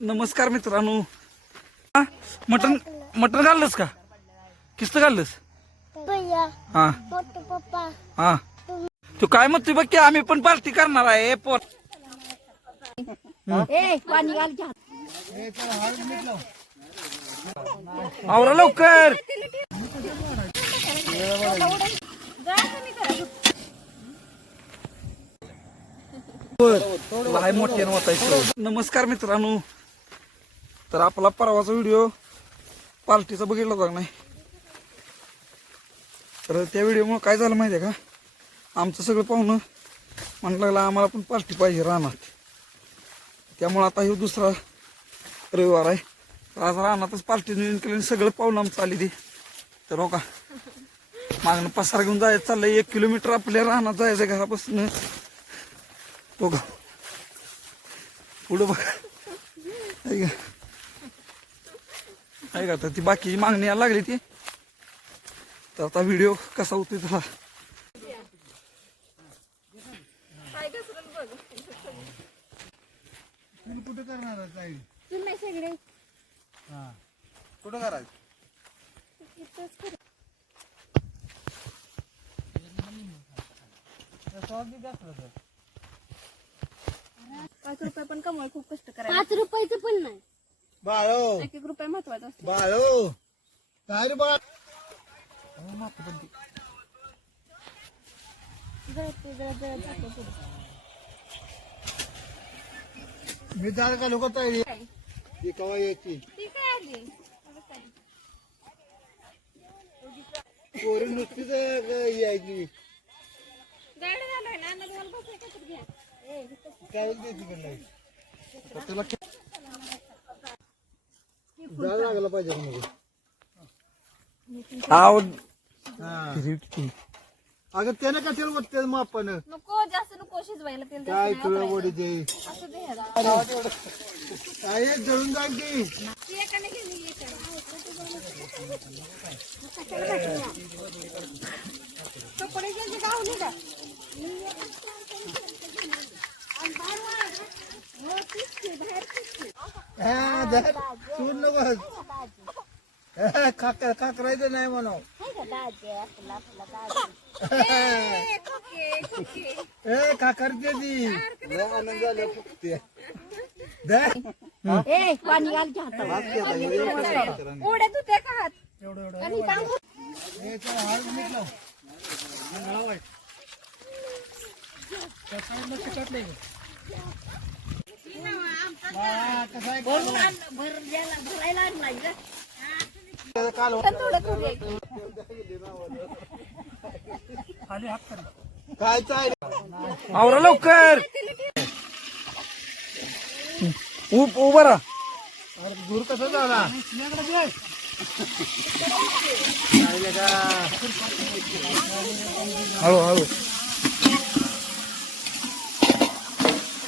नमस्कार मित्रांनो. Mutton mutton घाललंस का? किस्त घाललंस? हा हा. तू काय म्हणतोय बघ की आम्ही पण पार्टी करणार आहे. पोट आवरा लवकर. हाय मोठे नमस्कार मित्रांनो. तर आपला परवाचा व्हिडिओ पार्टीचा बघितला होता नाही? तर त्या व्हिडिओमुळे काय झालं माहिती आहे का, आमचं सगळं पाहुणं म्हणायला लागलं आम्हाला पण पार्टी पाहिजे रानात. त्यामुळे आता हे दुसरा रविवार आहे, तर आज रानातच पार्टी नियोजन केलं. सगळं पाहुणं आमचं आली ती. तर हो का, मागणं पसार घेऊन जायचं चाललंय. 1 किलोमीटर आपल्या रानात जायचं घरापासून. हो का, पुढं बघा आहे का. तर ती बाकीची मागणी यायला लागली ती. तर आता व्हिडिओ कसा होतोय तुला कुठे करणार आहे? कुठं करायचं? 5 रुपये पण कमवाय खूप कष्ट करायचं. 5 रुपयाचं पण नाही बाळो 1 रुपये महत्वाचा असतो. बाळो काय रे बाळ? मी दार का लोक तयारी ती कवा यायची? पोरी नुसतीच यायची. काय त्याला जायला लागला पाहिजे मध्ये. अगं त्याने कशाला वाटते मापान? नको जास्त नको शिजवायला तेल जास्त काय नाही तुला वापरायचं. वडी दे असू दे ह्याला. काय जळून जाईल की. ती एकाने घेऊन ये त्याला. कपडे घ्यायचे का होणे का? सूर नको खाकरायचं नाही म्हणून. ए खाकरते ती आनंद झालं फुकते. पाणी घालच्या हातावर. उड्या धुते का हात? आणि तांदूळ. भरायला आणलाय का? थोडं करूया की. काय चाय आवरा लवकर. उभा राहा. अरे दूर कसा झाला? हळू हळू.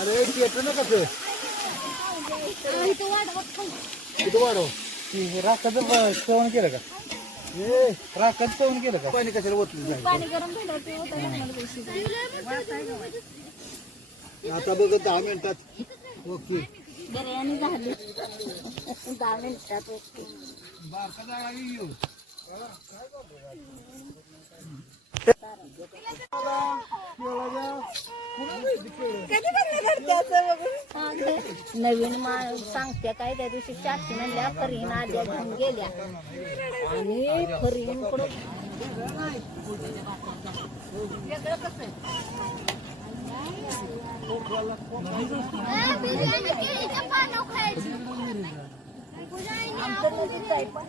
अरे येतो ना कसं किती वाढव राखाचं सेवन केलं का? राखाचं सेवन केलं का? पाणी कशाला ओतलं? पाणी गरम झालं ते होतं आता बघ 10 मिनिटात ओके. बिर्याणी झाली 10 मिनिटात. ओके. बारका जागा येऊ. नवीन सांगते काय त्या दिवशी चाची म्हणल्या फरीन आल्या घेऊन गेल्या आणि फरीन पुढे वेगळं कसं आमचं नदीच आहे पण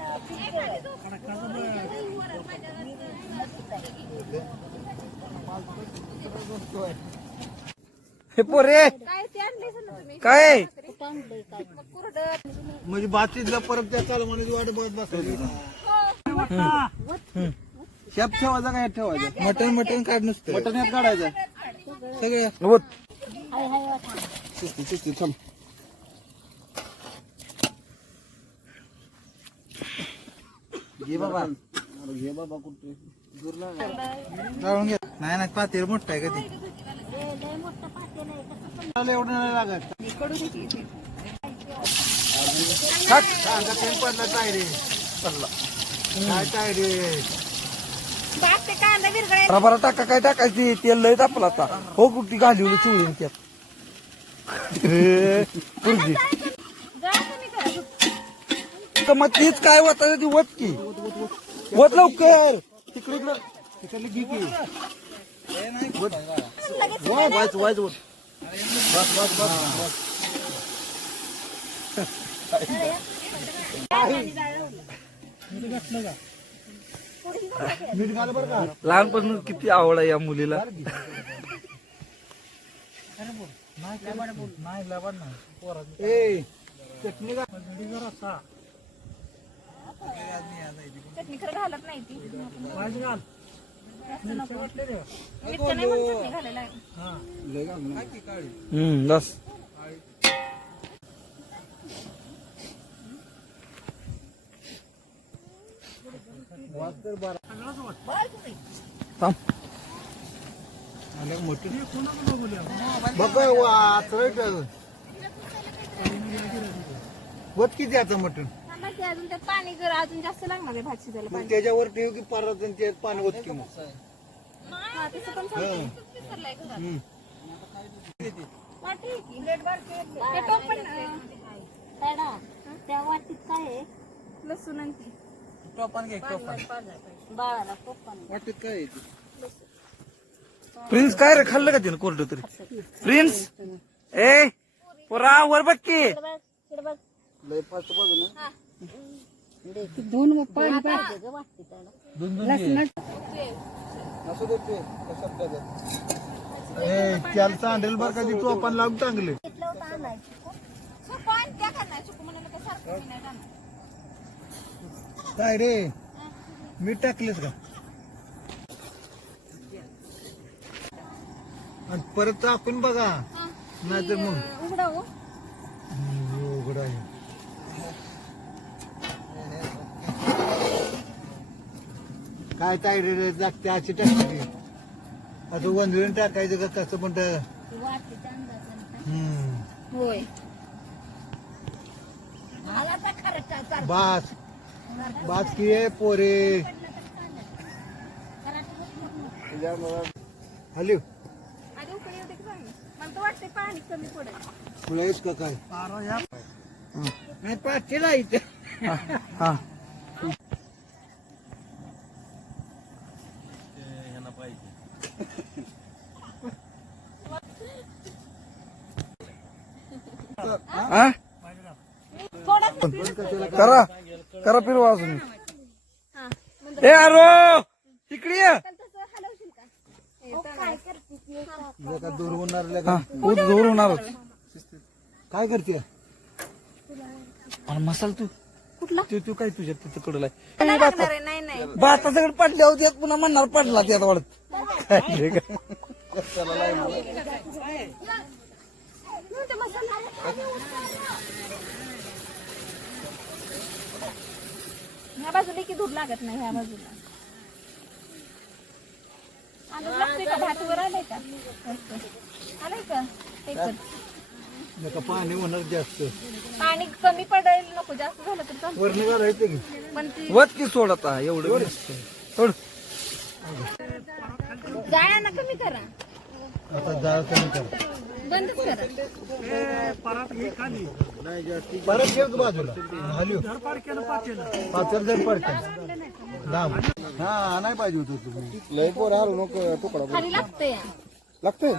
हे पोरे काय ते आणले तुम्ही काय म्हणजे बातचीतला परत त्या चालू म्हणजे वाट बघत बसायची. शेप ठेवायचा काय ठेवायचं? मटन मटन काढ नुसतं. मटन यात काढायचं सगळे. शिस्ती थांब. घे बाबा कुठे जाळून घे. नाही पातेल मोठं आहे का ते? एवढं नाही लागत. टाक. कांदा तेल पडला टायरे पडला. काय टायरे बाप ते कांदा विरगळे रबारा टाका काय टाकायची तेल लय तापला आता हो कुठली घालवली चिवळीन त्यात पुरगी तर मग तीच काय होत ती वत की वत लवकर तिकडे तिकडे घे की वाच वाच वत बस बस बस मीठ घाल बरं का लहानपासून किती आवड आहे या मुलीला नाही लवण नाही ए चटणी चटणी खरं घालत नाही ती घाल मिरच्या नाही म्हणून चटणी घालायला बस थांब बघ वत किती आता मटण थांबा की अजून त्यात पाणी जर अजून जास्त लागणार आहे भात शिजायला पाणी त्याच्यावर ठेव की परत त्यात पाणी वत की मग हा, तसं पण चालतंय. विसरलाय घरात. वाटी आहे की? ते टोप पण, त्या वाटीत काय आहे लसूण आणि ती. टोपान घे टोपान बाळाला टोप पण वाटीत काय आहे प्रिन्स काय रे खाल्लं का तिने कोरड तरी प्रिन्स ए पोरा वर बघ की लय फास्ट बघ ना दोन पाणी पाहिजे ग वाटते त्याला असं देते कशात टाकत ए त्याला चांडेल बरं का ती टोपान लावून चांगले घेतलं होतं आणायचं सुकू आणि त्या करणार सुकू म्हणाला का सारखं नाही जाणार काय रे मीठ टाकलेस का आणि परत टाकून बघा नाहीतर मग उघडावं उघड आहे काय रे लागते अशी टाकायची आता वंजळून टाकायचं का कसं म्हणत वाटीचा अंदाज होय मला तर खरं बास बास की आहे पोरे हॅलो आधी उकळी होते की पाणी मला तर वाटते पाणी कमी पडेल तुला येत का काय नाही पाचशेला इथे हा हा? करा करा फिरवा अजून ए अरो इकडे ये. का दूर होणार हा दूर होणारच काय करते आणि मसाला तू कुठला तू काय तुझ्या तिथं कडला नाही लागणार आहे, नाही नाही भाता सगळं पडल्या होत्या पुन्हा म्हणणार पडला त्यात वाढत ह्या बाजूला की दूध लागत नाही ह्या बाजूला अंदाज लागतोय का भात वर आलाय का आलाय का ते कर. नका पाणी होणार जास्त पाणी कमी पडेल नको जास्त झालं तर चालतं. वरणी घालायचं की पण ती वत की सोड आता एवढं सोड जाळ्या ना कमी करा आता जाळ कमी कर बंदच करा परत ठेव बाजूला हॅलो पाचर जर पडते दाम हा नाही पाहिजे होतं तुम्ही लय पोर हारू नको तुकडा खाली लागतंय लागतंय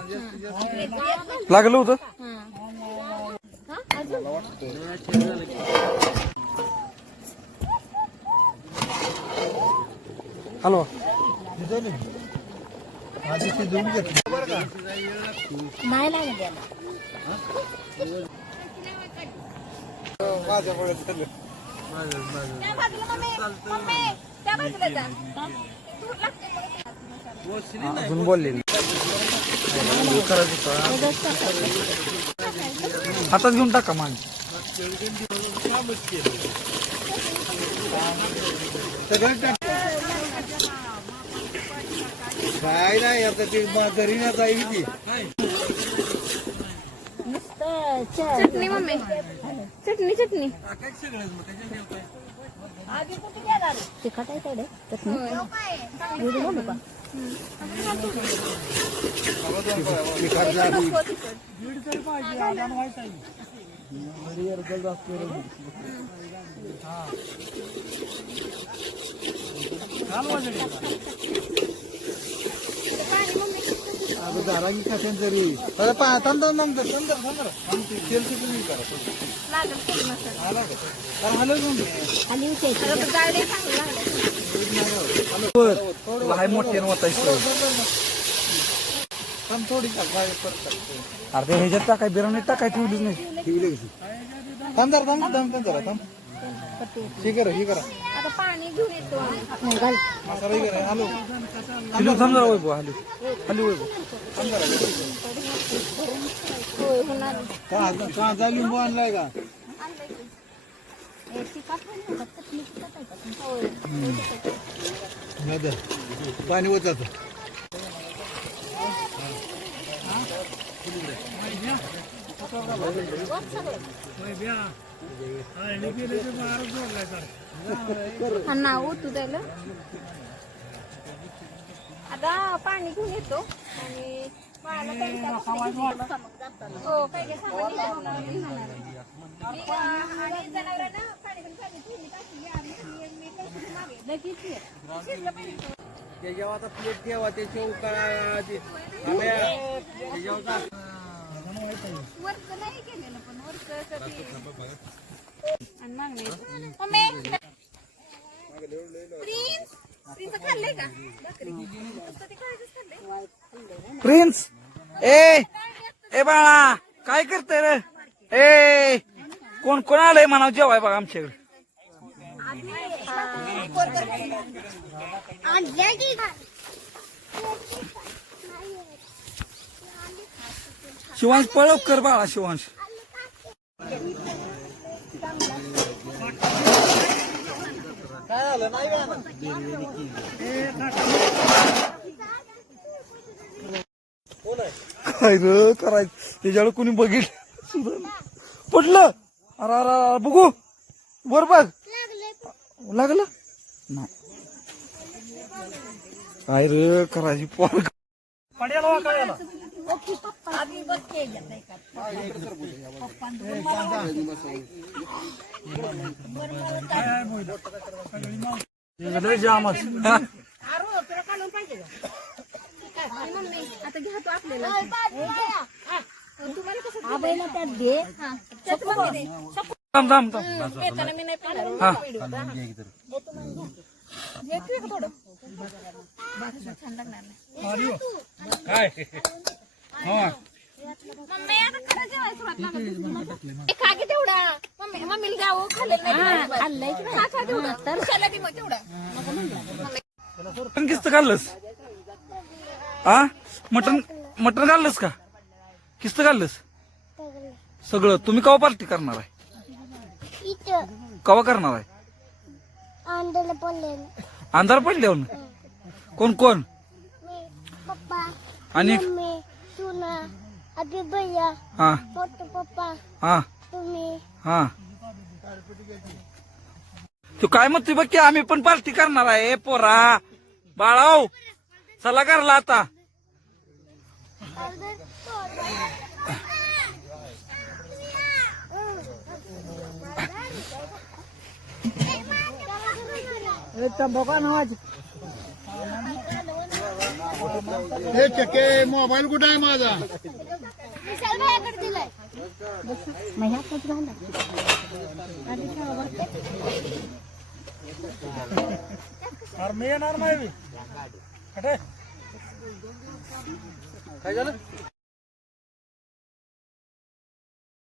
लागलं होतं हॅलो आधी शिजवून घेतलं बरं का नाही लागत त्याला माझ्या पुढे चाललं त्या बाजूला मम्मी त्या बाजूला जा दूध लागते अजून बोलले हातात घेऊन टाका मान काय नाही आता ते घरी ना जाईल ती नुसतं चटणी मम्मी चटणी चटणी तिखट आहे तेवढे चटणी एवढी घालू का? झाला की कशाने तरी हाय मोठे अरे ह्याच्यात टाकाय बिर्याणीत टाकाय ठेवलीच नाही. थांब हे करा आता पाणी घेऊन येतो आम्ही. घाल. मसाला हे करा हॅलो हॅलो थांब जरा वैभव हॅलो हॅलो वैभव होय होणार. कांदा लिंबू आणलाय का हे तिखट आहे ना, चटणी तिखट आहे का? होय. पाणी होत ना ओतू त्याला आता पाणी घेऊन येतो आणि बाळाला काही हो काही काही सामान आणि जनावरांना पाणी पण पाणी ठेवली टाकली आम्ही मी काही मागे लगेच त्याच्यावर आता प्लेट ठेवा त्याच्या वरचं नाही केलेलं पण वरचं आणि मागणी मम्मी प्रिन्स प्रिन्स खाल्लंय का बकरी नुसतं ते खायचंच खाल्लंय. प्रिन्स ए बाळा काय करते रे ए कोण कोण आलंय म्हणा जेवाय बघा आमच्याकडे. शिवांश पळव कर बाळा शिवांश. काय झालं नाही काय र करायचं त्याच्याकडे कोणी बघितलं सुद्धा पडलं. अरे अरे बघू वर बघ लागलं नाही काय र करायची पोर जामच आता घ्या तो आपल्याला तुम्हाला कसं दे थांब थांब थांब येताना मी नाही पिणार. हा घेतोय का थोडं छान लागणार नाही. मम्मी आता खरं जेवायला सुरुवात लागत. ए, खा की तेवढा मम्मीला द्यावं खाल्लेलं नाही. खाल्लंय की खा खा तेवढं तर शाला दे मग तेवढा. मटन किस्त घाललंस हा मटन मटन घाललंस का किस्त घाललंस सगळं. तुम्ही कवा पार्टी करणार आहे कवा करणार आहे अंधार पडल्यावर कोण कोण आणि हा हा हा तू काय म्हणतोय बघ की आम्ही पण पार्टी करणार आहे पोरा बाळाओ चला करला आता. हे चके मोबाईल कुठे आहे माझा मी येणार नाही काय झालं